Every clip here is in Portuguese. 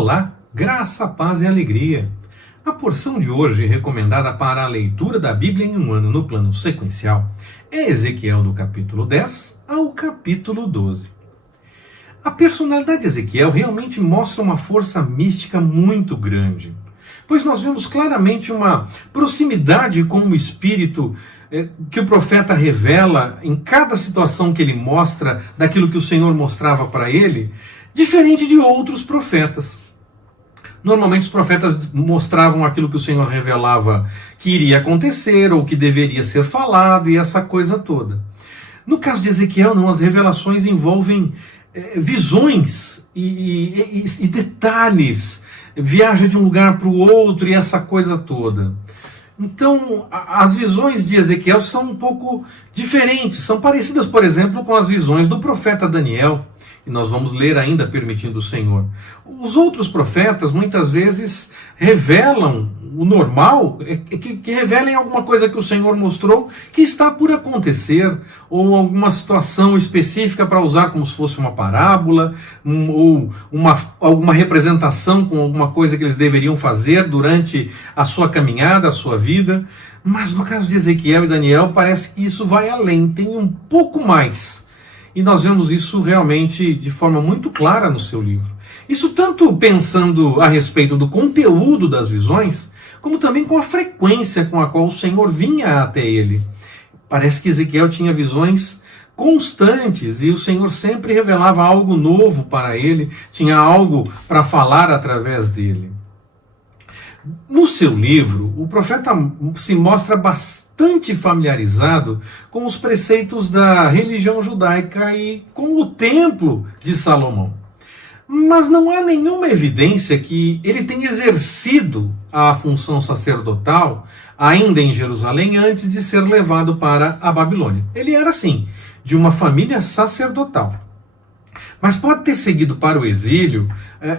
Olá, graça, paz e alegria. A porção de hoje, recomendada para a leitura da Bíblia em um ano no plano sequencial, é Ezequiel do capítulo 10 ao capítulo 12. A personalidade de Ezequiel realmente mostra uma força mística muito grande, pois nós vemos claramente uma proximidade com o Espírito que o profeta revela em cada situação que ele mostra daquilo que o Senhor mostrava para ele, diferente de outros profetas. Normalmente os profetas mostravam aquilo que o Senhor revelava que iria acontecer ou que deveria ser falado e essa coisa toda. No caso de Ezequiel, não, as revelações envolvem visões e detalhes, viaja de um lugar para o outro e essa coisa toda. Então, as visões de Ezequiel são um pouco diferentes, são parecidas, por exemplo, com as visões do profeta Daniel, que nós vamos ler ainda, permitindo o Senhor. Os outros profetas, muitas vezes, revelam o normal, que revelem alguma coisa que o Senhor mostrou que está por acontecer, ou alguma situação específica para usar como se fosse uma parábola, ou alguma representação com alguma coisa que eles deveriam fazer durante a sua caminhada, a sua vida. Mas no caso de Ezequiel e Daniel, parece que isso vai além, tem um pouco mais. E nós vemos isso realmente de forma muito clara no seu livro. Isso tanto pensando a respeito do conteúdo das visões, como também com a frequência com a qual o Senhor vinha até ele. Parece que Ezequiel tinha visões constantes e o Senhor sempre revelava algo novo para ele, tinha algo para falar através dele. No seu livro, o profeta se mostra bastante familiarizado com os preceitos da religião judaica e com o templo de Salomão. Mas não há nenhuma evidência que ele tenha exercido a função sacerdotal ainda em Jerusalém antes de ser levado para a Babilônia. Ele era, sim, de uma família sacerdotal. Mas pode ter seguido para o exílio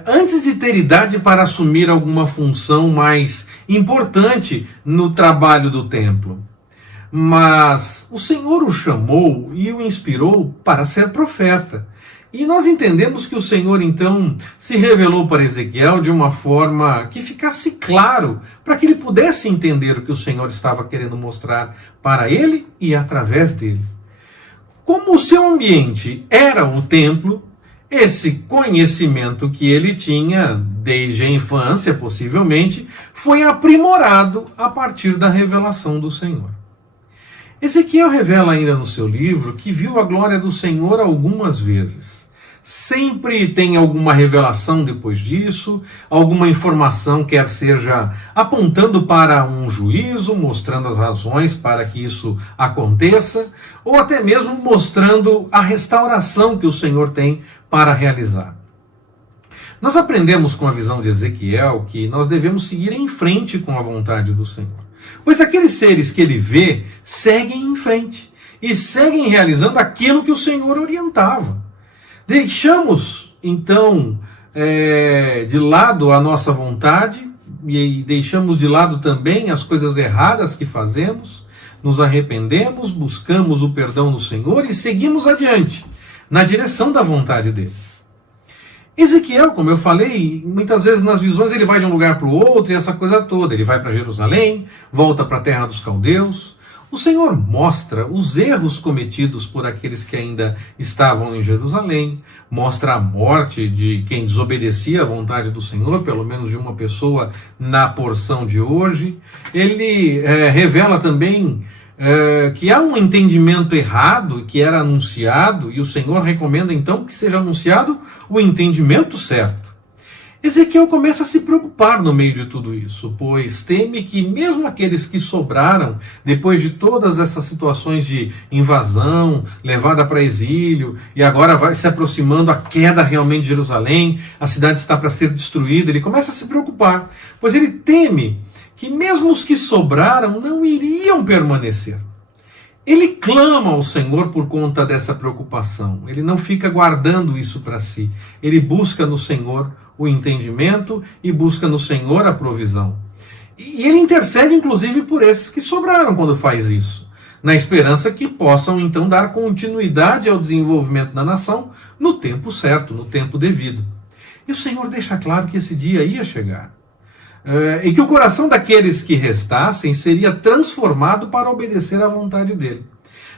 antes de ter idade para assumir alguma função mais importante no trabalho do templo. Mas o Senhor o chamou e o inspirou para ser profeta. E nós entendemos que o Senhor, então, se revelou para Ezequiel de uma forma que ficasse claro, para que ele pudesse entender o que o Senhor estava querendo mostrar para ele e através dele. Como o seu ambiente era o templo, esse conhecimento que ele tinha, desde a infância, possivelmente, foi aprimorado a partir da revelação do Senhor. Ezequiel revela ainda no seu livro que viu a glória do Senhor algumas vezes. Sempre tem alguma revelação depois disso, alguma informação, quer seja apontando para um juízo, mostrando as razões para que isso aconteça, ou até mesmo mostrando a restauração que o Senhor tem para realizar. Nós aprendemos com a visão de Ezequiel que nós devemos seguir em frente com a vontade do Senhor, pois aqueles seres que ele vê seguem em frente e seguem realizando aquilo que o Senhor orientava. Deixamos, então, de lado a nossa vontade e deixamos de lado também as coisas erradas que fazemos, nos arrependemos, buscamos o perdão do Senhor e seguimos adiante, na direção da vontade dele. Ezequiel, como eu falei, muitas vezes nas visões ele vai de um lugar para o outro e essa coisa toda. Ele vai para Jerusalém, volta para a terra dos caldeus. O Senhor mostra os erros cometidos por aqueles que ainda estavam em Jerusalém, mostra a morte de quem desobedecia à vontade do Senhor, pelo menos de uma pessoa na porção de hoje. Ele revela também que há um entendimento errado que era anunciado, e o Senhor recomenda então que seja anunciado o entendimento certo. Ezequiel começa a se preocupar no meio de tudo isso, pois teme que mesmo aqueles que sobraram, depois de todas essas situações de invasão, levada para exílio, e agora vai se aproximando a queda realmente de Jerusalém, a cidade está para ser destruída, ele começa a se preocupar, pois ele teme que mesmo os que sobraram não iriam permanecer. Ele clama ao Senhor por conta dessa preocupação. Ele não fica guardando isso para si. Ele busca no Senhor o entendimento e busca no Senhor a provisão. E ele intercede, inclusive, por esses que sobraram quando faz isso, na esperança que possam, então, dar continuidade ao desenvolvimento da nação no tempo certo, no tempo devido. E o Senhor deixa claro que esse dia ia chegar. E que o coração daqueles que restassem seria transformado para obedecer à vontade dele.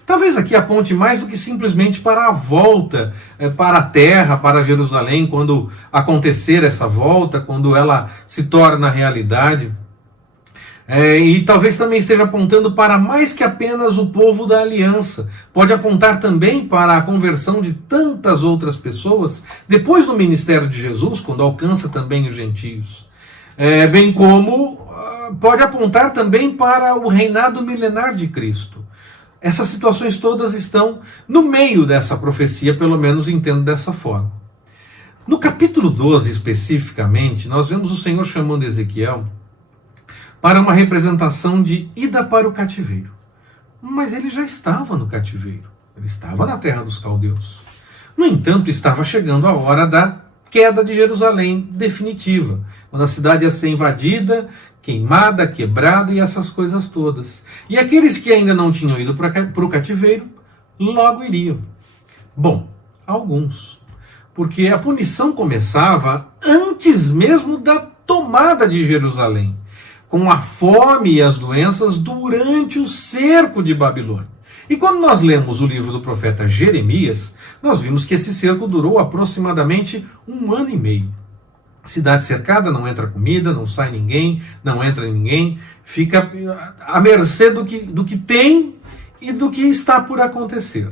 Talvez aqui aponte mais do que simplesmente para a volta para a terra, para Jerusalém, quando acontecer essa volta, quando ela se torna realidade. E talvez também esteja apontando para mais que apenas o povo da aliança. Pode apontar também para a conversão de tantas outras pessoas depois do ministério de Jesus, quando alcança também os gentios. Bem como pode apontar também para o reinado milenar de Cristo. Essas situações todas estão no meio dessa profecia, pelo menos entendo dessa forma. No capítulo 12, especificamente, nós vemos o Senhor chamando Ezequiel para uma representação de ida para o cativeiro. Mas ele já estava no cativeiro, ele estava na terra dos caldeus. No entanto, estava chegando a hora da queda de Jerusalém definitiva, quando a cidade ia ser invadida, queimada, quebrada e essas coisas todas. E aqueles que ainda não tinham ido para o cativeiro, logo iriam. Bom, alguns. Porque a punição começava antes mesmo da tomada de Jerusalém, com a fome e as doenças durante o cerco de Babilônia. E quando nós lemos o livro do profeta Jeremias, nós vimos que esse cerco durou aproximadamente 1 ano e meio. Cidade cercada, não entra comida, não sai ninguém, não entra ninguém, fica à mercê do que tem e do que está por acontecer.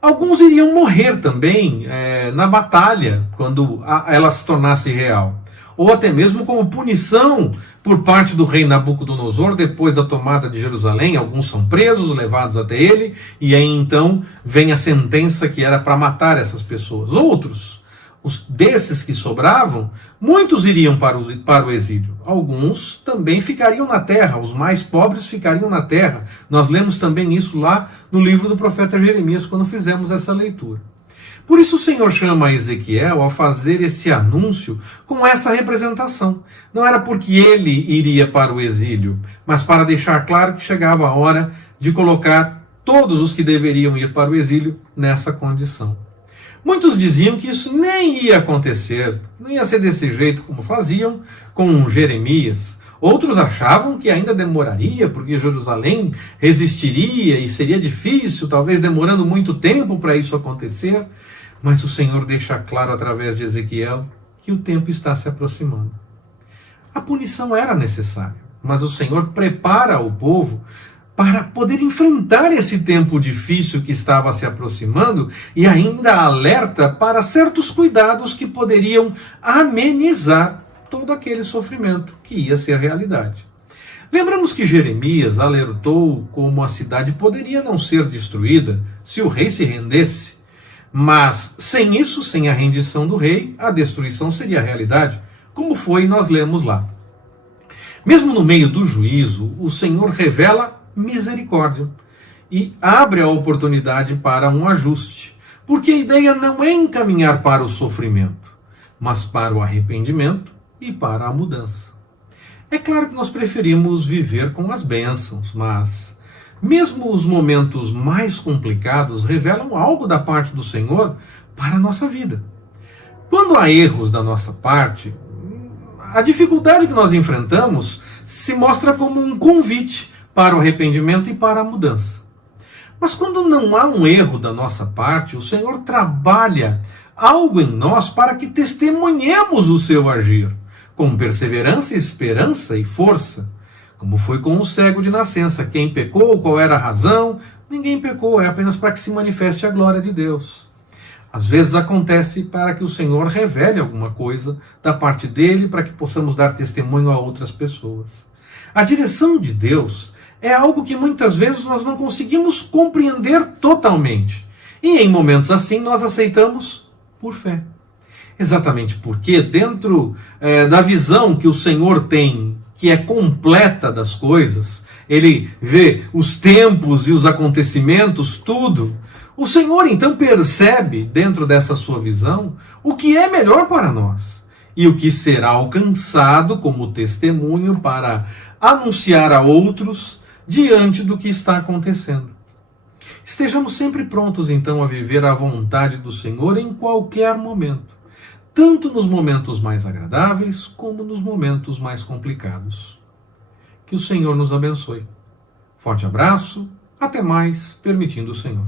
Alguns iriam morrer também na batalha, quando ela se tornasse real. Ou até mesmo como punição por parte do rei Nabucodonosor, depois da tomada de Jerusalém. Alguns são presos, levados até ele, e aí então vem a sentença que era para matar essas pessoas. Outros, desses que sobravam, muitos iriam para o exílio. Alguns também ficariam na terra, os mais pobres ficariam na terra. Nós lemos também isso lá no livro do profeta Jeremias, quando fizemos essa leitura. Por isso o Senhor chama Ezequiel a fazer esse anúncio com essa representação. Não era porque ele iria para o exílio, mas para deixar claro que chegava a hora de colocar todos os que deveriam ir para o exílio nessa condição. Muitos diziam que isso nem ia acontecer, não ia ser desse jeito como faziam com Jeremias. Outros achavam que ainda demoraria, porque Jerusalém resistiria e seria difícil, talvez demorando muito tempo para isso acontecer. Mas o Senhor deixa claro através de Ezequiel que o tempo está se aproximando. A punição era necessária, mas o Senhor prepara o povo para poder enfrentar esse tempo difícil que estava se aproximando e ainda alerta para certos cuidados que poderiam amenizar todo aquele sofrimento que ia ser realidade. Lembramos que Jeremias alertou como a cidade poderia não ser destruída se o rei se rendesse, mas sem isso, sem a rendição do rei, a destruição seria a realidade, como foi e nós lemos lá. Mesmo no meio do juízo, o Senhor revela misericórdia e abre a oportunidade para um ajuste, porque a ideia não é encaminhar para o sofrimento, mas para o arrependimento e para a mudança. É claro que nós preferimos viver com as bênçãos, mas mesmo os momentos mais complicados revelam algo da parte do Senhor para a nossa vida. Quando há erros da nossa parte, a dificuldade que nós enfrentamos se mostra como um convite para o arrependimento e para a mudança. Mas quando não há um erro da nossa parte, o Senhor trabalha algo em nós para que testemunhemos o seu agir, com perseverança, esperança e força. Como foi com o cego de nascença. Quem pecou, qual era a razão? Ninguém pecou, é apenas para que se manifeste a glória de Deus. Às vezes acontece para que o Senhor revele alguma coisa da parte dele, para que possamos dar testemunho a outras pessoas. A direção de Deus é algo que muitas vezes nós não conseguimos compreender totalmente. E em momentos assim nós aceitamos por fé. Exatamente porque dentro da visão que o Senhor tem, que é completa das coisas, ele vê os tempos e os acontecimentos, tudo. O Senhor então percebe, dentro dessa sua visão, o que é melhor para nós e o que será alcançado como testemunho para anunciar a outros diante do que está acontecendo. Estejamos sempre prontos então a viver a vontade do Senhor em qualquer momento, tanto nos momentos mais agradáveis como nos momentos mais complicados. Que o Senhor nos abençoe. Forte abraço, até mais, permitindo o Senhor.